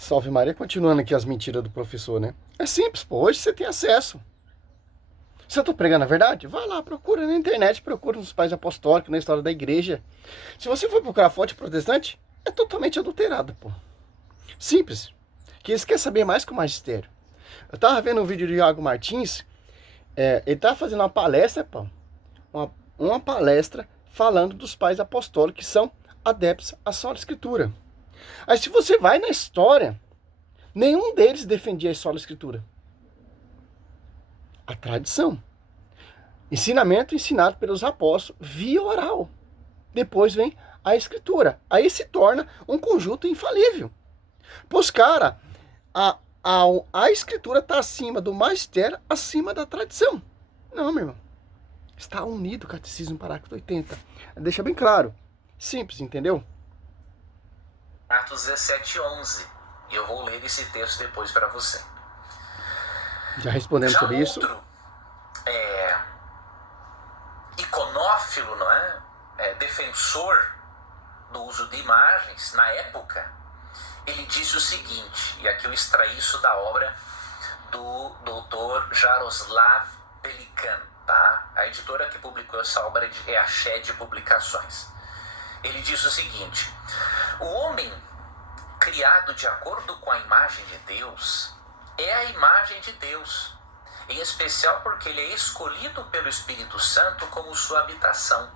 Salve Maria, continuando aqui as mentiras do professor, né? É simples, pô, hoje você tem acesso. Se eu tô pregando a verdade, vai lá, procura na internet, procura nos pais apostólicos, na história da igreja. Se você for procurar a fonte protestante, é totalmente adulterado, pô. Simples. Que eles querem saber mais que o magistério. Eu tava vendo um vídeo de Iago Martins, ele tava fazendo uma palestra, pô, uma palestra falando dos pais apostólicos que são adeptos à sola escritura. Aí se você vai na história, nenhum deles defendia a sola escritura. A tradição. Ensinamento ensinado pelos apóstolos via oral. Depois vem a escritura. Aí se torna um conjunto infalível. Pois, cara, a escritura está acima do magistério, acima da tradição. Não, meu irmão. Está unido o Catecismo, parágrafo 80. Deixa bem claro. Simples, entendeu? Atos 17:11. E eu vou ler esse texto depois para você. Já respondemos sobre isso. Iconófilo, não é? Defensor do uso de imagens na época, ele disse o seguinte, e aqui eu extraí isso da obra do Dr. Jaroslav Pelikan, tá? A editora que publicou essa obra é a Shed Publicações. Ele disse o seguinte: o homem criado de acordo com a imagem de Deus é a imagem de Deus, em especial porque ele é escolhido pelo Espírito Santo como sua habitação.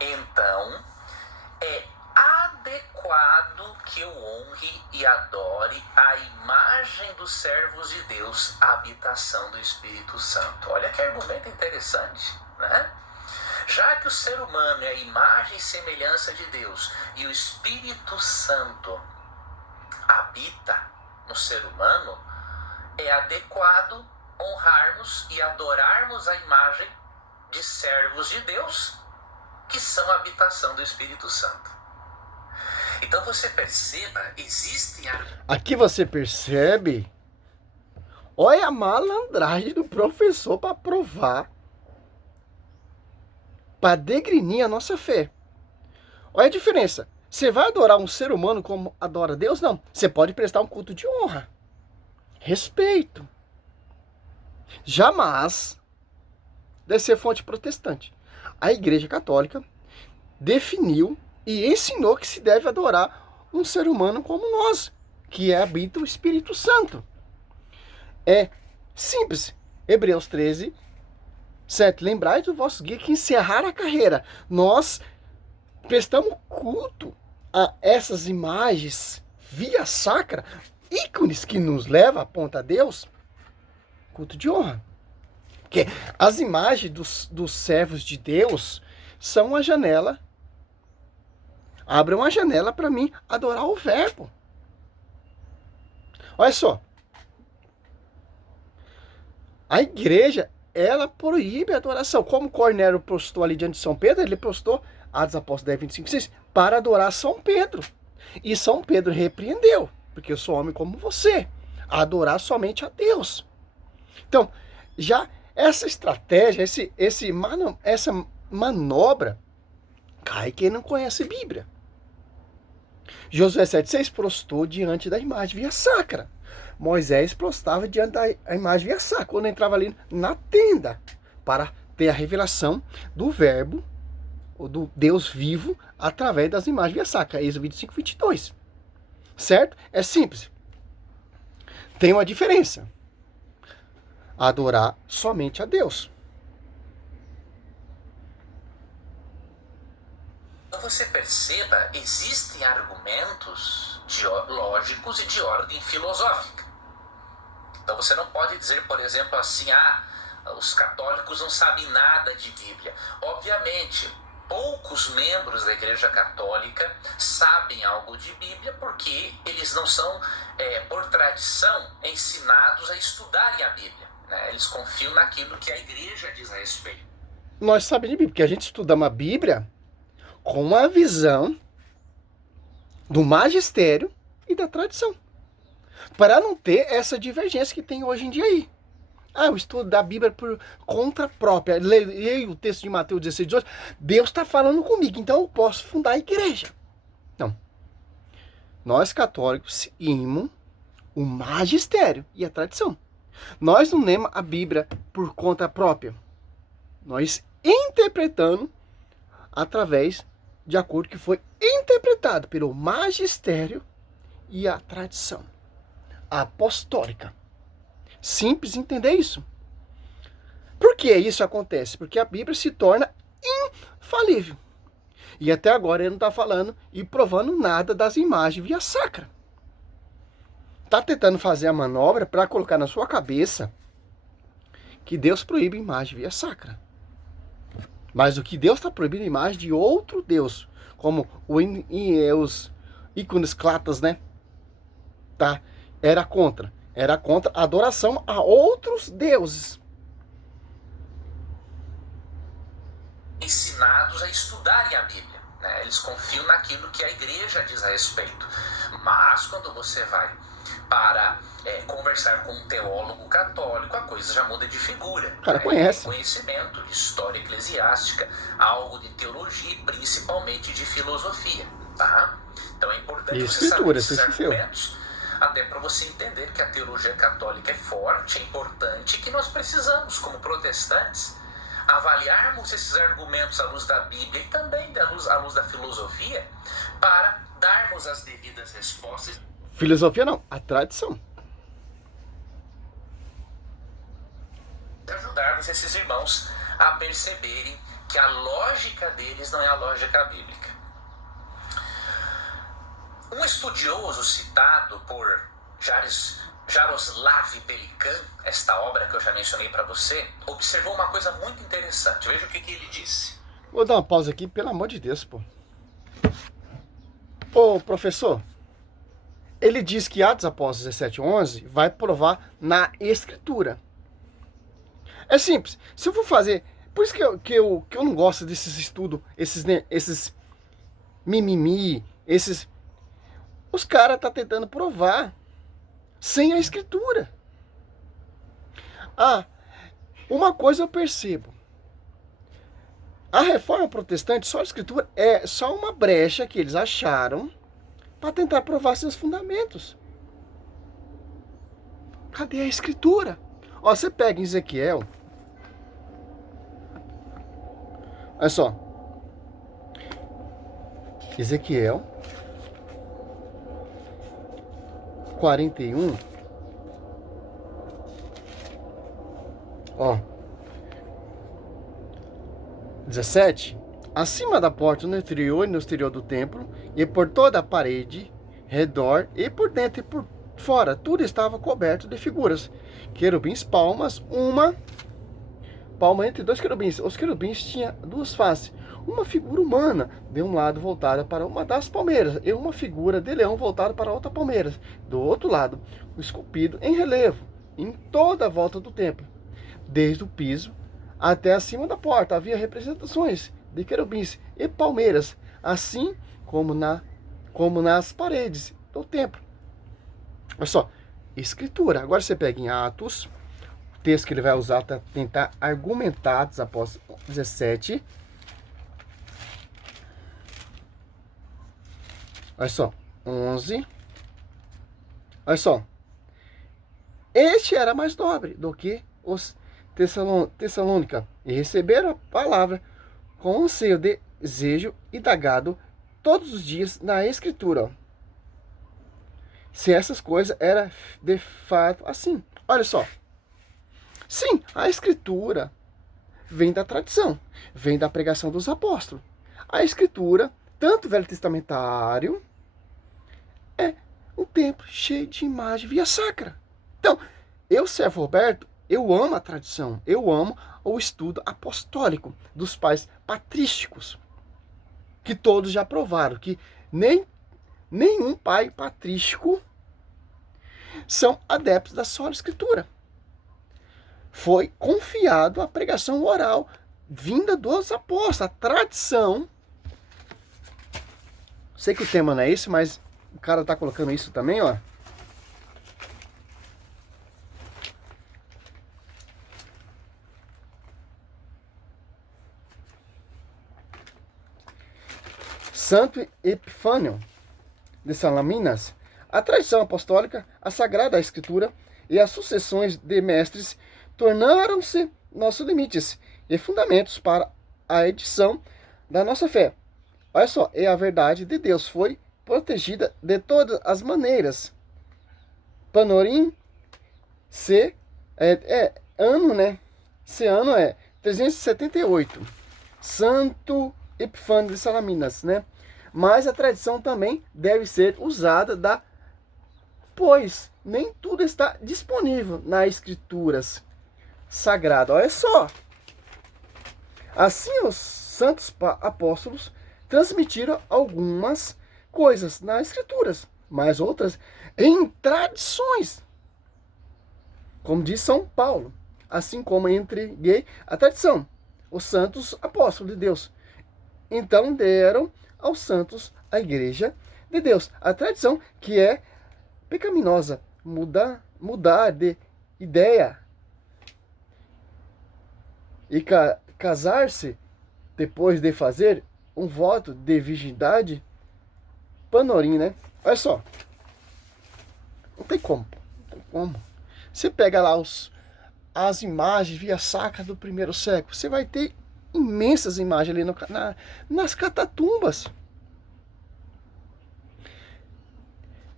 Então, é adequado que eu honre e adore a imagem dos servos de Deus, a habitação do Espírito Santo. Olha que argumento interessante, né? Já que o ser humano é a imagem e semelhança de Deus e o Espírito Santo habita no ser humano, é adequado honrarmos e adorarmos a imagem de servos de Deus, que são a habitação do Espírito Santo. Então você perceba, existem... Aqui você percebe, olha a malandragem do professor para provar, para degrinir a nossa fé. Olha a diferença. Você vai adorar um ser humano como adora Deus? Não. Você pode prestar um culto de honra, respeito. Jamais deve ser fonte protestante. A Igreja Católica definiu e ensinou que se deve adorar um ser humano como nós, que habita o Espírito Santo. É simples. Hebreus 13, 7. Lembrai do vosso guia que encerrar a carreira. Nós prestamos culto a essas imagens via sacra, ícones que nos levam a ponta a Deus, culto de honra. Porque as imagens dos servos de Deus são uma janela, abrem uma janela para mim adorar o verbo. Olha só, a igreja, ela proíbe a adoração. Como Cornélio postou ali diante de São Pedro, ele postou Atos Apóstolos 10, 25, 6, para adorar São Pedro. E São Pedro repreendeu, porque eu sou homem como você, a adorar somente a Deus. Então, já essa estratégia, essa manobra, cai quem não conhece Bíblia. Josué 7,6 prostou diante da imagem via sacra. Moisés prostava diante da imagem via sacra, quando entrava ali na tenda, para ter a revelação do verbo, ou do Deus vivo, através das imagens via sacra. Êxodo 25, 22. Certo? É simples. Tem uma diferença. Adorar somente a Deus. Então você perceba, existem argumentos lógicos e de ordem filosófica. Então você não pode dizer, por exemplo, assim, os católicos não sabem nada de Bíblia. Obviamente, poucos membros da Igreja Católica sabem algo de Bíblia porque eles não são, por tradição, ensinados a estudarem a Bíblia. Eles confiam naquilo que a igreja diz a respeito. Nós sabemos de Bíblia, porque a gente estuda uma Bíblia com a visão do magistério e da tradição. Para não ter essa divergência que tem hoje em dia aí. Eu estudo da Bíblia por conta própria. Leio o texto de Mateus 16, 18. Deus está falando comigo, então eu posso fundar a igreja. Não. Nós católicos seguimos o magistério e a tradição. Nós não lemos a Bíblia por conta própria. Nós interpretamos através de acordo que foi interpretado pelo magistério e a tradição apostólica. Simples entender isso. Por que isso acontece? Porque a Bíblia se torna infalível. E até agora ele não está falando e provando nada das imagens via sacra. Está tentando fazer a manobra para colocar na sua cabeça que Deus proíbe imagem via sacra. Mas o que Deus está proibindo é imagem de outro Deus, como os iconoclastas, né? Tá? Era contra a adoração a outros deuses. Ensinados a estudarem a Bíblia, né? Eles confiam naquilo que a igreja diz a respeito. Mas quando você vai para conversar com um teólogo católico, a coisa já muda de figura. O cara conhece. Conhecimento de história eclesiástica, algo de teologia e principalmente de filosofia, tá? Então é importante você saber esses argumentos, até para você entender que a teologia católica é forte, é importante e que nós precisamos, como protestantes, avaliarmos esses argumentos à luz da Bíblia e também à luz da filosofia para darmos as devidas respostas. Filosofia não, a tradição. Ajudarmos esses irmãos a perceberem que a lógica deles não é a lógica bíblica. Um estudioso citado por Jaroslav Pelikan, esta obra que eu já mencionei para você, observou uma coisa muito interessante. Veja o que ele disse. Vou dar uma pausa aqui, pelo amor de Deus, pô. Ô, professor, ele diz que Atos Apóstolos 17:11 vai provar na Escritura. É simples. Se eu for fazer... Por isso que eu não gosto desses estudos, esses mimimi, esses... Os caras estão tentando provar sem a Escritura. Uma coisa eu percebo. A reforma protestante, só a Escritura, é só uma brecha que eles acharam para tentar provar seus fundamentos. Cadê a Escritura? Ó, você pega em Ezequiel. Olha só. Ezequiel 41. Ó. 17. Acima da porta, no interior e no exterior do templo, e por toda a parede, redor, e por dentro e por fora, tudo estava coberto de figuras. Querubins, palma entre dois querubins. Os querubins tinham duas faces. Uma figura humana de um lado voltada para uma das palmeiras, e uma figura de leão voltada para outra palmeira. Do outro lado, esculpido em relevo, em toda a volta do templo. Desde o piso até acima da porta havia representações de querubins e palmeiras, assim como nas paredes do templo. Olha só, Escritura. Agora você pega em Atos, o texto que ele vai usar para tentar argumentar Atos Apóstolos 17. Olha só, 11. Olha só. Este era mais nobre do que os Tessalônica, e receberam a palavra com um seu desejo indagado todos os dias na Escritura. Se essas coisas eram de fato assim. Olha só. Sim, a Escritura vem da tradição, vem da pregação dos apóstolos. A Escritura, tanto Velho Testamentário, é um templo cheio de imagem via sacra. Então, eu, servo Roberto, eu amo a tradição, eu amo o estudo apostólico dos pais patrísticos, que todos já provaram que nenhum pai patrístico são adeptos da sola Escritura. Foi confiado a pregação oral vinda dos apóstolos, a tradição. Sei que o tema não é esse, mas o cara tá colocando isso também, ó. Santo Epifânio, de Salaminas, a tradição apostólica, a Sagrada Escritura e as sucessões de mestres tornaram-se nossos limites e fundamentos para a edição da nossa fé. Olha só, e a verdade de Deus foi protegida de todas as maneiras. Panorim, ano, né? Esse ano é 378. Santo Epifânio de Salaminas, né? Mas a tradição também deve ser usada pois nem tudo está disponível nas escrituras sagradas. Olha só. Assim, os santos apóstolos transmitiram algumas coisas nas escrituras, mas outras em tradições. Como diz São Paulo, assim como entreguei a tradição, os santos apóstolos de Deus. Então deram aos santos a igreja de Deus. A tradição que é pecaminosa, mudar de ideia e casar-se depois de fazer um voto de virgindade, Panorim, né? Olha só, não tem como, não tem como. Você pega lá as imagens via sacra do primeiro século, você vai ter imensas imagens ali nas catatumbas.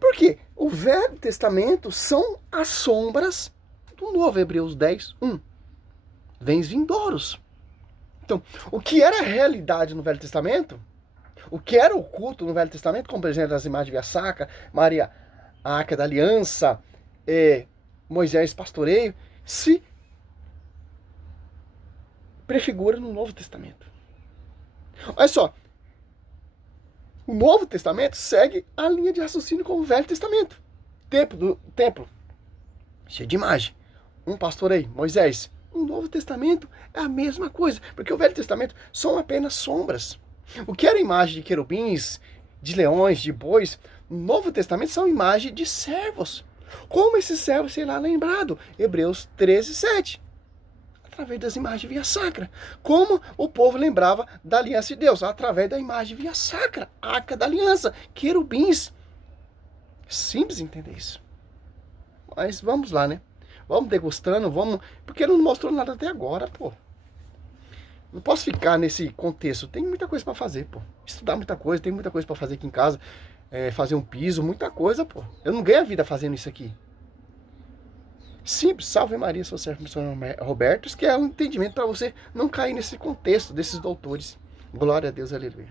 Por quê? O Velho Testamento são as sombras do Novo. Hebreus 10, 1. Bens vindouros. Então, o que era a realidade no Velho Testamento, o que era o culto no Velho Testamento, como por exemplo as imagens via sacra, Maria, a Arca da Aliança, Moisés pastoreio, se prefigura no Novo Testamento. Olha só, o Novo Testamento segue a linha de raciocínio com o Velho Testamento. Templo, cheio de imagem. Um pastoreio, Moisés. O Novo Testamento é a mesma coisa, porque o Velho Testamento são apenas sombras. O que era imagem de querubins, de leões, de bois, no Novo Testamento são imagens de servos. Como esses servos será lembrado? Hebreus 13, 7. Através das imagens via sacra. Como o povo lembrava da aliança de Deus? Através da imagem via sacra. Arca da aliança, querubins. Simples entender isso. Mas vamos lá, né? Vamos degustando, vamos... Porque não mostrou nada até agora, pô. Não posso ficar nesse contexto. Tem muita coisa para fazer, pô. Estudar muita coisa, tem muita coisa para fazer aqui em casa. Fazer um piso, muita coisa, pô. Eu não ganho a vida fazendo isso aqui. Simples, salve Maria, sou servo missionário Roberto, que é um entendimento para você não cair nesse contexto desses doutores. Glória a Deus, aleluia.